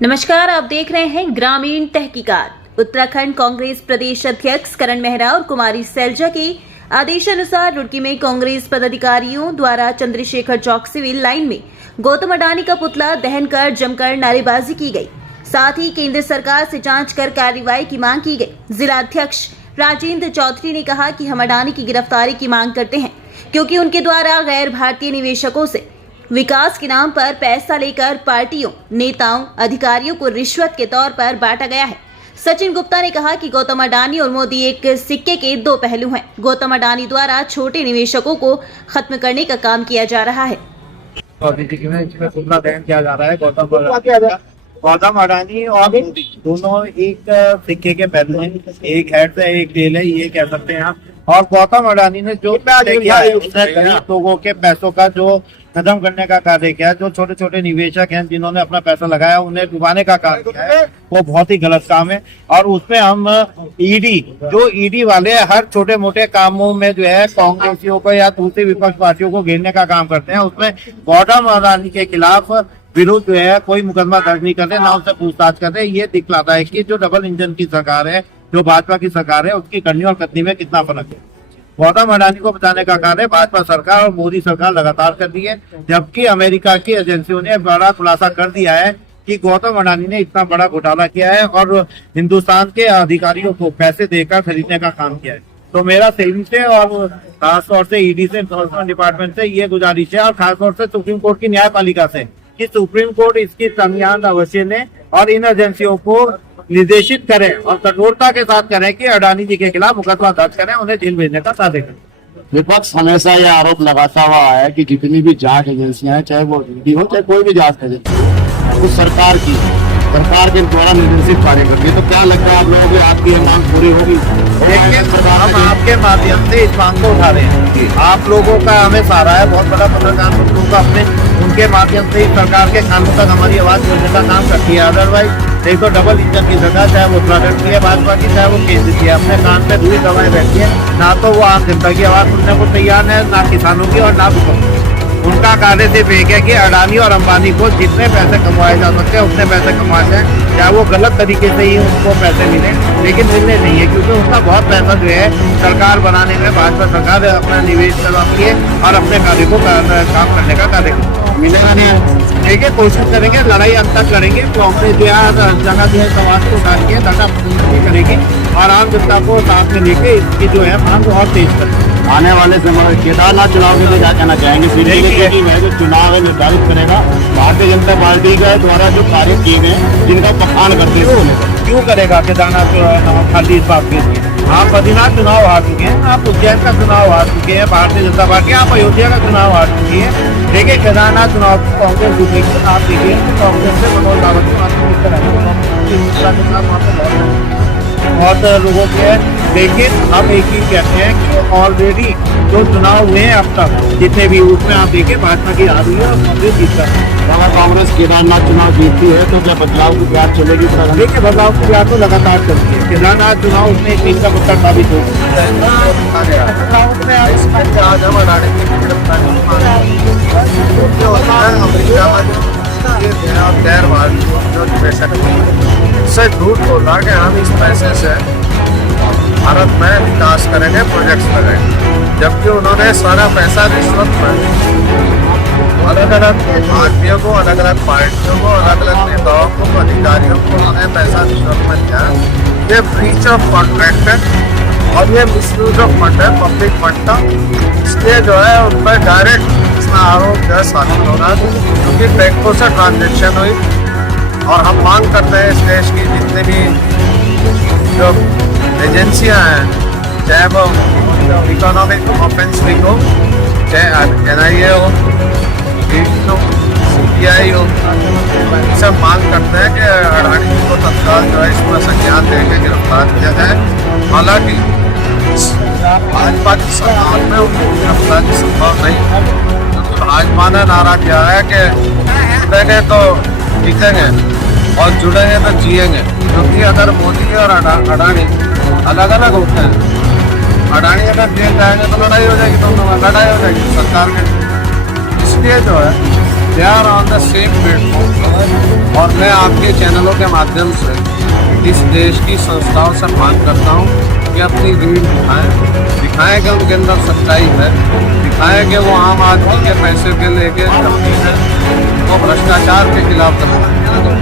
नमस्कार, आप देख रहे हैं ग्रामीण तहकीकात। उत्तराखंड कांग्रेस प्रदेश अध्यक्ष करण मेहरा और कुमारी सैलजा के आदेशानुसार रुड़की में कांग्रेस पदाधिकारियों द्वारा चंद्रशेखर चौक सिविल लाइन में गौतम अडानी का पुतला दहन कर जमकर नारेबाजी की गई। साथ ही केंद्र सरकार से जांच कर कार्रवाई की मांग की गई। जिला अध्यक्ष राजेंद्र चौधरी ने कहा कि हम अडानी की गिरफ्तारी की मांग करते हैं, क्योंकि उनके द्वारा गैर भारतीय निवेशकों से विकास के नाम पर पैसा लेकर पार्टियों, नेताओं, अधिकारियों को रिश्वत के तौर पर बांटा गया है। सचिन गुप्ता ने कहा कि गौतम अडानी और मोदी एक सिक्के के दो पहलू हैं। गौतम अडानी द्वारा छोटे निवेशकों को खत्म करने का काम किया जा रहा है। इसमें पुतला दहन किया जा रहा है। गौतम अडानी और मोदी दोनों एक सिक्के के पहलू हैं, एक हेड से एक टेल है, ये कह सकते हैं आप। और गौतम अडानी ने जो किया है, उसने गरीब लोगों के पैसों का जो खत्म करने का कार्य किया, जो छोटे छोटे निवेशक हैं जिन्होंने अपना पैसा लगाया उन्हें डुबाने का काम किया है, वो बहुत ही गलत काम है। और उसमें हम ईडी वाले हर छोटे मोटे कामों में जो है कांग्रेसियों को या दूसरी विपक्ष पार्टियों को घेरने का काम करते हैं। उसमें गौतम अडानी के खिलाफ विरोध जो है कोई मुकदमा दर्ज नहीं करते, ना उससे पूछताछ करते। ये दिखलाता है कि जो डबल इंजन की सरकार है, जो भाजपा की सरकार है, उसकी करनी और कथनी में कितना फर्क है। गौतम अडानी को बचाने का कार्य भाजपा सरकार और मोदी सरकार लगातार कर रही है, जबकि अमेरिका की एजेंसियों ने बड़ा खुलासा कर दिया है कि गौतम अडानी ने इतना बड़ा घोटाला किया है और हिंदुस्तान के अधिकारियों को पैसे देकर खरीदने का काम किया है। तो मेरा सेविंग से और खासतौर से ईडी से, एनफोर्समेंट डिपार्टमेंट से ये गुजारिश है, और खासतौर से सुप्रीम कोर्ट की न्यायपालिका से, कि सुप्रीम कोर्ट इसकी संज्ञान अवश्य ले और इन एजेंसियों को निर्देशित करें और कठोरता के साथ करें कि अडानी जी के खिलाफ मुकदमा दर्ज करें, उन्हें जेल भेजने का साथ करें। विपक्ष हमेशा यह आरोप लगाता हुआ है कि जितनी भी जांच एजेंसियां हैं, चाहे वो ईडी हो चाहे कोई भी जांच एजेंसी, उस सरकार के द्वारा निर्देशित कार्य करती है। तो क्या लगता है आप लोगों की आपकी ये मांग पूरी होगी? हम आपके माध्यम से इस मांग को उठा रहे हैं। आप लोगों का हमें सहारा है, बहुत बड़ा पत्रकार मित्रों का, अपने उनके माध्यम से ही सरकार के कानून तक हमारी आवाज पहुंचने का काम करती है। अदरवाइज एक तो डबल इंजन की सरकार, चाहे वो उत्तराखंड की है भाजपा की, चाहे वो केंद्र की है, अपने कान पे दूरी दबाए बैठी है। ना तो वो आम जनता की आवाज सुनने को तैयार है, ना किसानों की और ना विपक्ष। उनका कार्य सिर्फ एक है कि अडानी और अंबानी को जितने पैसे कमाए जा सकते हैं उतने पैसे कमाए जाए, चाहे वो गलत तरीके से ही उनको पैसे मिले, लेकिन मिलने नहीं है, क्योंकि उनका बहुत पैसा जो है सरकार बनाने में भाजपा सरकार अपना निवेश करवाती है और अपने कार्य को काम करने का कार्य मिलेगा नहीं। देखिए, कोशिश करेंगे, लड़ाई अंत तक लड़ेंगे। कांग्रेस जो है जगह जो है समाज को डाल के धरना करेगी और आम जनता को साथ में लेके इसकी जो है मांग और तेज करेंगे। आने वाले समय केदारनाथ चुनाव के लिए क्या कहना चाहेंगे? बीजेपी में जो चुनाव है निर्धारित करेगा, भारतीय जनता पार्टी के द्वारा जो कार्य किए गए जिनका बखान करते हैं, क्यों करेगा केदारनाथ चुनाव खाली इस बात के लिए? आप बद्रीनाथ चुनाव हार चुके हैं, आप उज्जैन का चुनाव हार चुके हैं भारतीय जनता पार्टी, आप अयोध्या का चुनाव हार चुकी है। देखिए, केदारनाथ चुनाव कांग्रेस जीतेगी, आप देखिए कांग्रेस से मनोज रावत बहुत लोगों के, लेकिन हम एक ही कहते हैं कि ऑलरेडी जो चुनाव हुए हैं अब तक जितने भी, उसमें आप देखिए भाजपा की हार हुई है और कांग्रेस जीत रहा है। अगर कांग्रेस केदारनाथ चुनाव जीतती है तो क्या बदलाव की बात चलेगी? देखिए, बदलाव की बात तो लगातार चलती है। केदारनाथ चुनाव उसमें एक टीम का पत्थर साबित हो से झूठ बोला कि हम इस पैसे से भारत में विकास करेंगे, प्रोजेक्ट्स लगाएंगे, जबकि उन्होंने सारा पैसा रिश्वत में अलग अलग आदमियों को, अलग अलग पार्टियों को, अलग अलग नेताओं को, अधिकारियों को उन्होंने पैसा रिश्वत में दिया। ये ब्रीच ऑफ कॉन्ट्रैक्ट है और ये मिसयूज ऑफ फंड है, पब्लिक फंड का। इसलिए जो है उन पर डायरेक्ट इसमें आरोप जो है साबित हो रहा है, क्योंकि बैंकों से ट्रांजेक्शन हुई। और हम मांग करते हैं इस देश की जितने भी जो एजेंसियां हैं, चाहे वो इकोनॉमिक ऑफेंस लीग हो, चाहे NIA हो, ED हो, CBI हो, सब मांग करते हैं कि अडानी जी को तत्काल जो है इसमें संज्ञान देकर गिरफ्तार किया जाए। हालांकि भाजपा की सरकार में उनको गिरफ्तारी संभव नहीं है, क्योंकि भाजपा ने नारा किया है कि जुड़ेंगे तो जीतेंगे और जुड़ेंगे तो जिएंगे। क्योंकि अगर मोदी और अडानी अलग अलग होते हैं, अडानी अगर जेल जाएंगे तो लड़ाई हो जाएगी, दोनों में लड़ाई हो जाएगी सरकार के। इसलिए जो है they are on the same platform और और मैं आपके चैनलों के माध्यम से इस देश की संस्थाओं से मांग करता हूँ कि अपनी रीढ़ दिखाएं कि उनके अंदर सच्चाई है, दिखाएं कि वो आम आदमी के पैसे के लेके वो भ्रष्टाचार के खिलाफ लड़ाई